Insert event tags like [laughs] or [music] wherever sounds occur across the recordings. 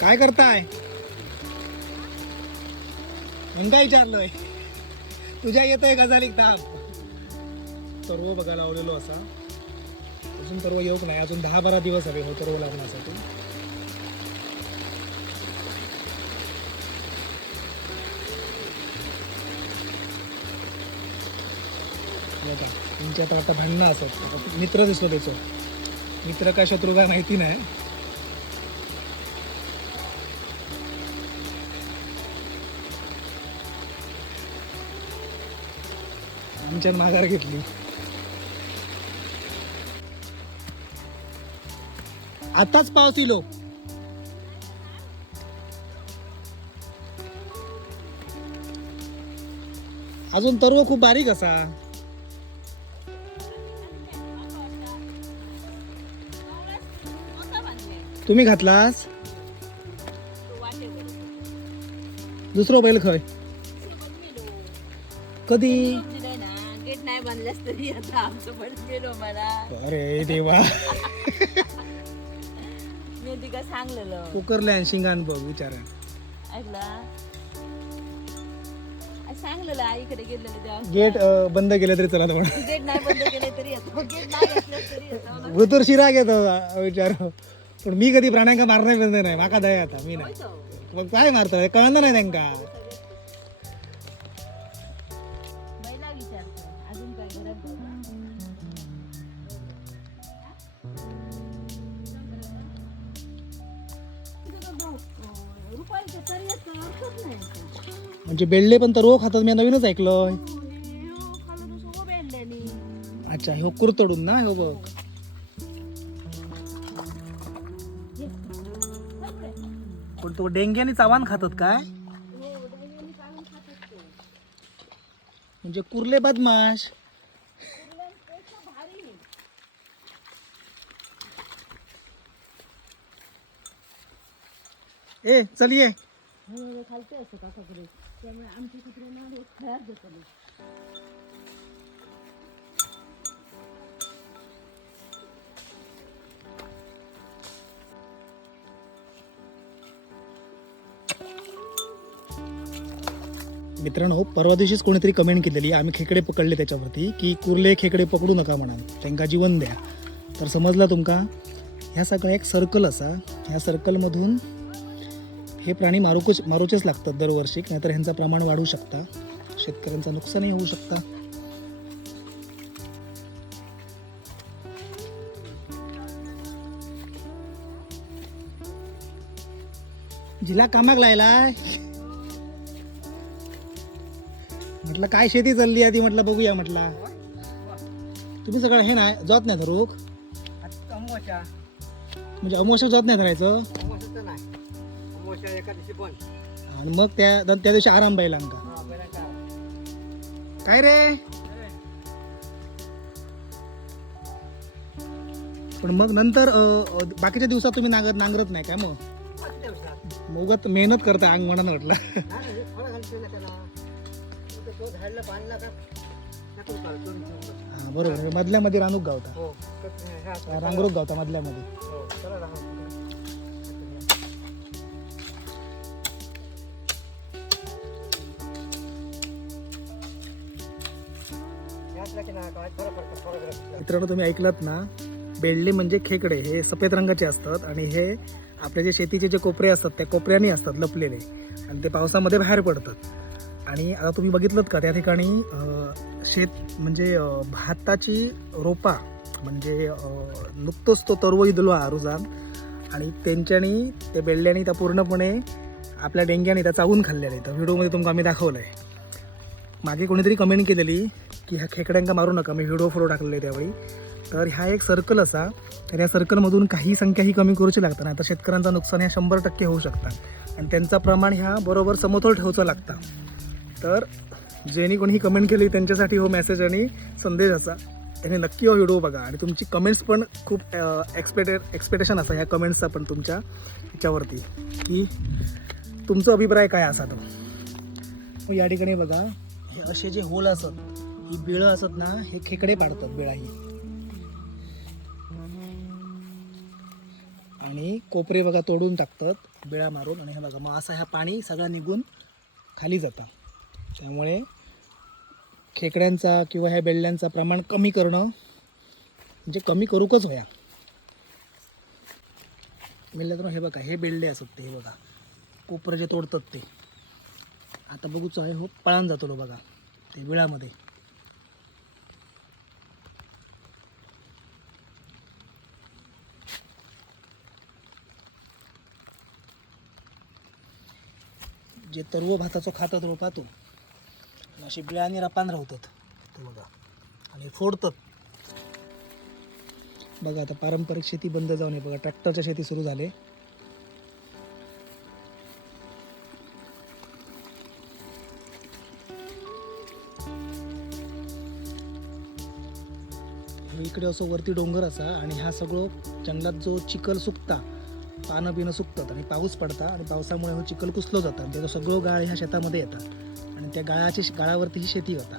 काय करताय? काय विचारलंय? तुझ्या येतोय गजाली ताप सर्व बघा लावलेलो असा. अजून सर्व येऊक नाही अजून दहा बारा दिवस हवे हो सर्व लागण्यासाठी. बघा तुमच्या आता वाटतं भांडणं असत आता मित्र दिसतो त्याचं. मित्र काय शत्रू काय माहिती नाही. तुमच्या माघार घेतली. आताच पाऊस इलो अजून तरव खूप बारीक असा. तुम्ही घातलास? दुसरं बैल खय? कधी? गेट नाही बांधल्यास तरी आता आमचं पण गेलो मला अरे देवा. मी तिका सांगलेलं? कुकरले आणि शिंगान बघ विचारा. ऐकला आ, सांगलेलं आईकडे गेलेलं तेव्हा. गेट अं, बंद केलं तरी चला म्हणा. गेट नाही बंद केले तरी येतो. गेट नाही तरी विचार. पण मी कधी प्राण्यांका मारणार बंद नाही. माका दया आता मी नाही. मग काय मारतोय? कळणार नाही त्यांका. रुपालीचं तरी येतं, अर्थच नाही. याचा. म्हणजे बेल्ले पण तर रोग खातात मी नवीनच ऐकलं खालून बेंडल्यानी. अच्छा ह्यो कुरतडून ना ह्यो बघ. पण तो डेंग्याने चावान खातात काय? म्हणजे कुर्ले बदमाश. ए चल ये. हळूहळू खालते असं का सगळे? त्यामुळे आमची कुत्र्यांना हे खराब देतो मित्रांनो परवा दिवशीच कोणीतरी कमेंट केलेली आम्ही खेकडे पकडले त्याच्यावरती की कुर्ले खेकडे पकडू नका म्हणा त्यांना जीवन द्या तर समजला तुमका? ह्या सगळं एक सर्कल असा. ह्या सर्कलमधून हे प्राणी मारूकच मारूचेच लागतात दरवर्षी नाहीतर ह्यांचं प्रमाण वाढू शकता. शेतकऱ्यांचं नुकसानही होऊ शकता. जिला कामाक लायलाय म्हटलं काय शेती चालली आहे ती? म्हटलं बघूया म्हटलं. तुम्ही सगळं हे नाही जात नाही अमोशा म्हणजे अमोशक जात नाही धरायचं? एका दिवशी बंद आणि मग त्या त्या दिवशी आराम पाहिला आमका हा बैलांचा काय रे? पण मग नंतर अं, अं, बाकीच्या दिवसात तुम्ही नांगर नांगरत नाही काय मग? पाच दिवसात? मग उगाच मेहनत करता अंग म्हणून म्हटलं. फळं ना त्याला. मग ते तो झाडला बांधला का? टाकून काढतो हा बरोबर. मधल्यामध्ये रानूक गावता. हो असं- रांगरूक गावता मधल्यामध्ये. हो, चला राहा. मित्रांनो तुम्ही ऐकलात ना बेल्ले म्हणजे खेकडे हे सफेद रंगाचे असतात आणि हे आपले जे शेतीचे जे कोपरे असतात त्या कोपऱ्याने असतात लपलेले. आणि ते पावसामध्ये बाहेर पडतात. आणि आता तुम्ही बघितलं का त्या ठिकाणी शेत म्हणजे भाताची रोपा म्हणजे नुकतंच तो तरव इदलो हा आणि त्यांच्यानी त्या बेल्ल्यानी त्या पूर्णपणे आपल्या डेंग्याने त्या चावून खाल्लेल्या आहेत. व्हिडिओमध्ये तुमका आम्ही दाखवलं आहे मागे कोणीतरी कमेंट केलेली की ह्या खेकड्यांका मारू नका मी व्हिडिओ फोटो टाकलेले त्यावेळी तर ह्या एक सर्कल असा तर या सर्कलमधून काही संख्या ही कमी करूची लागतात. नाही तर शेतकऱ्यांचं नुकसान ह्या शंभर टक्के होऊ शकतात. आणि त्यांचा प्रमाण ह्या बरोबर समतोल ठेवचं लागतं. तर ज्यांनी कोणी कमेंट केली त्यांच्यासाठी हो मेसेज आणि संदेश असा. त्यांनी नक्की हो व्हिडिओ बघा. आणि तुमची कमेंट्स पण खूप एक्सपेक्टेड एक्सपेक्टेशन असा ह्या कमेंट्सचा पण तुमच्या ह्याच्यावरती की तुमचा अभिप्राय काय असा तो? मग या ठिकाणी बघा हे असे जे होल असत ही बिळं असत ना हे खेकडे पाडतात बिळा ही आणि कोपरे बघा तोडून टाकतात बिळा मारून. आणि हे बघा मग असा ह्या पाणी सगळा निघून खाली जातं. त्यामुळे खेकड्यांचा किंवा ह्या बेल्ल्यांचा प्रमाण कमी करणं म्हणजे कमी करूकच होया. म्हणलं तर हे बघा हे बेल्ले असत ते हे बघा. कोपरं जे तोडतात ते. आता बघूच आहे हो पळान जातो बघा ते बिळामध्ये. जे तरव भाताचं खातात रोपा तो अशी बिळाने रपान राहतात ते बघा. आणि फोडतात. बघा आता पारंपरिक शेती बंद जाऊन आहे बघा. ट्रॅक्टरच्या शेती सुरू झाले. इकडे असं वरती डोंगर असा आणि हा सगळं जंगलात जो चिखल सुकता पानं बिनं सुकतात आणि पाऊस पडता आणि पावसामुळे हो चिखल कुसलो जातात आणि त्याचं सगळं गाळ ह्या शेतामध्ये येतात. आणि त्या गाळाची गाळावरती ही शेती होता.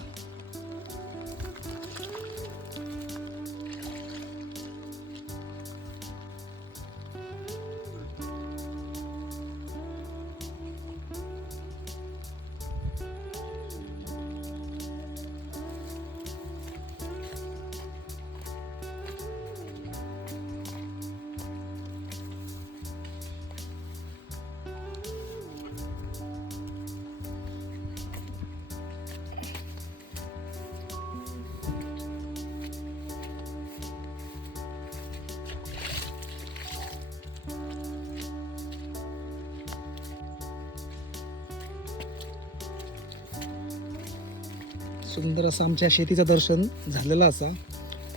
सुंदर असं आमच्या शेतीचं दर्शन झालेलं असा.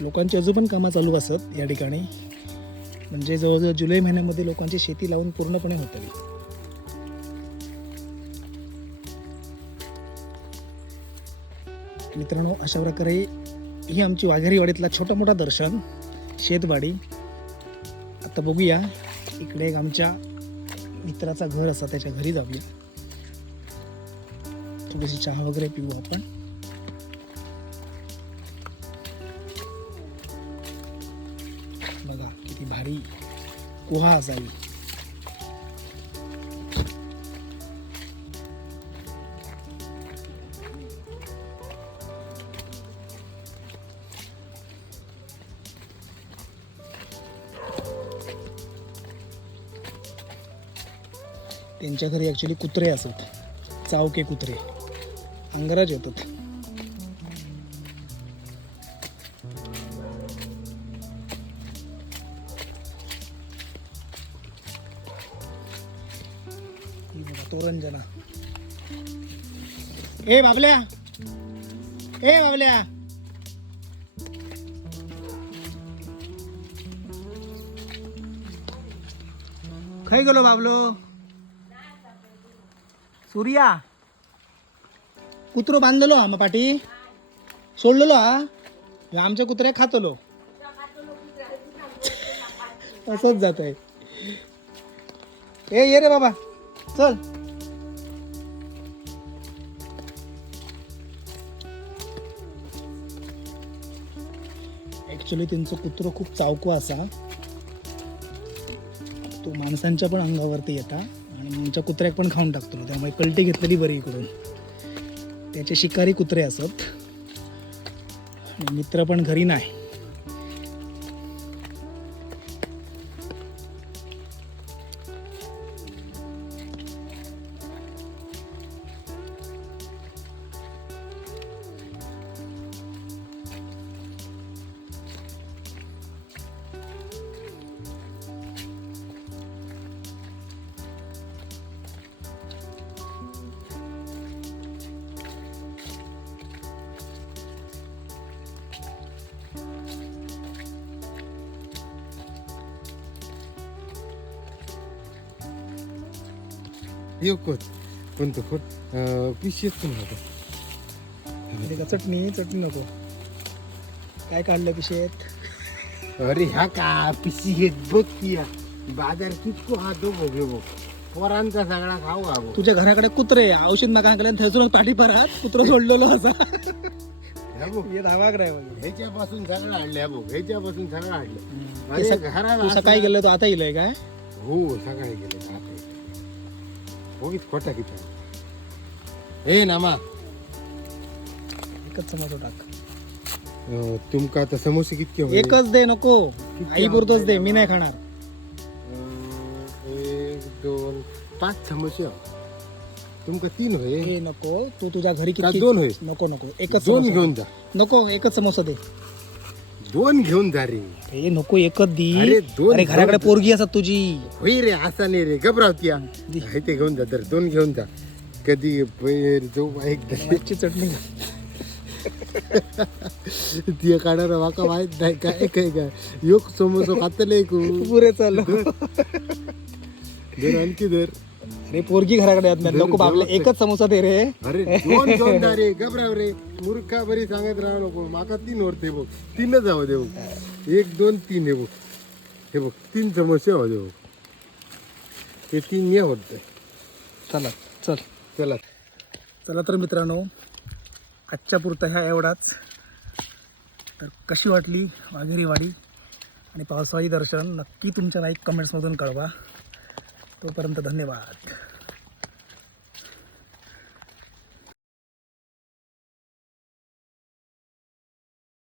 लोकांची अजून पण कामं चालू असत या ठिकाणी. म्हणजे जवळजवळ जुलै महिन्यामध्ये लोकांची शेती लावून पूर्णपणे होतली मित्रांनो अशा प्रकारे ही आमची वाघेरीवाडीतला छोटा मोठा दर्शन शेतवाडी. आता बघूया इकडे एक आमच्या मित्राचा घर असा त्याच्या घरी जाऊया. थोडीशी चहा वगैरे पिऊ आपण. गुहा असावी त्यांच्या घरी ॲक्च्युली कुत्रे असत चावके कुत्रे. अंगराज येतात. बघा ए बाबल्या. ए बाबल्या. खय गेलो बाबलो? सूर्या? कुत्रो बांधलेलो हा मग सोडलेलो हा? आमच्या कुत्रे खातलो. असंच जात आहे ए ये रे बाबा. चल. ॲक्च्युली त्यांचं कुत्रो खूप चावको असा. तो माणसांच्या पण अंगावरती येता आणि आमच्या कुत्र्याक पण खाऊन टाकतो. त्यामुळे कल्टी घेतलेली बरी इकडून. त्याचे शिकारी कुत्रे असत. आणि मित्र पण घरी नाही. Yokot. कोणतं फूट पिशेच पण होतं का चटणी चटणी नको. काय काढलं पिशेत अरे ह्या का पिशी घेत बघ की. बाजार कितको हा तो बघ बघ पोरांचा सगळा खाऊ हा तुझ्या घराकडे कुत्रे औषध मागा हाकल्यान थंयसूनच पाठी परत कुत्र सोडलेलो असा. हे ह्याच्यापासून सगळं आणलं बघ. ह्याच्यापासून सगळं आणलं ते तू सकाळी गेलो तो आता येलोय काय हो सकाळी गेले खोटा किती हे नामा एकच समोसा टाक अं, तुमका आता समोसे कितके होय? एकच दे नको आई पुरतोच दे मी नाही खाणार अं, एक दोन पाच समोसे हो. तुमका तीन होय हे नको तू तुझ्या घरी का किती दोन होय नको नको एकच दोन समोसा. घेऊन जा नको एकच समोसा दे दोन घेऊन जा रे. हे नको एकच दी. अरे, दोन अरे घराकडे दोन. पोरगी असत तुझी. होई रे असा नाही रे. घबरावतीया आहे ते घेऊन जा तर दोन घेऊन जा. कधी जाऊ एकदा मच्छी चटणी [laughs] ती काढायला वाका माहीत नाही काय काय काय. योग समोसा खातले ऐकू. पुरे चाललो दर आणखी दर अरे पोरगी घराकडे येत नाही. नको बाबले एकच समोसा दे रे. अरे दोन रे घबराव रे. मूर्खा बरी सांगत राहा नको. माका तीन वरते बघ. तीनच जाऊ दे बघ. एक दोन तीन हे बघ. हे बघ तीन समोसे हो दे बघ. ते तीन ये होत. चला चल. चला. चला तर मित्रांनो आजच्या पुरता ह्या एवढाच. तर कशी वाटली वाघेरी वाडी? आणि पावसाळी दर्शन नक्की तुमच्या लाईक कमेंट्समधून कळवा. तोपर्यंत धन्यवाद.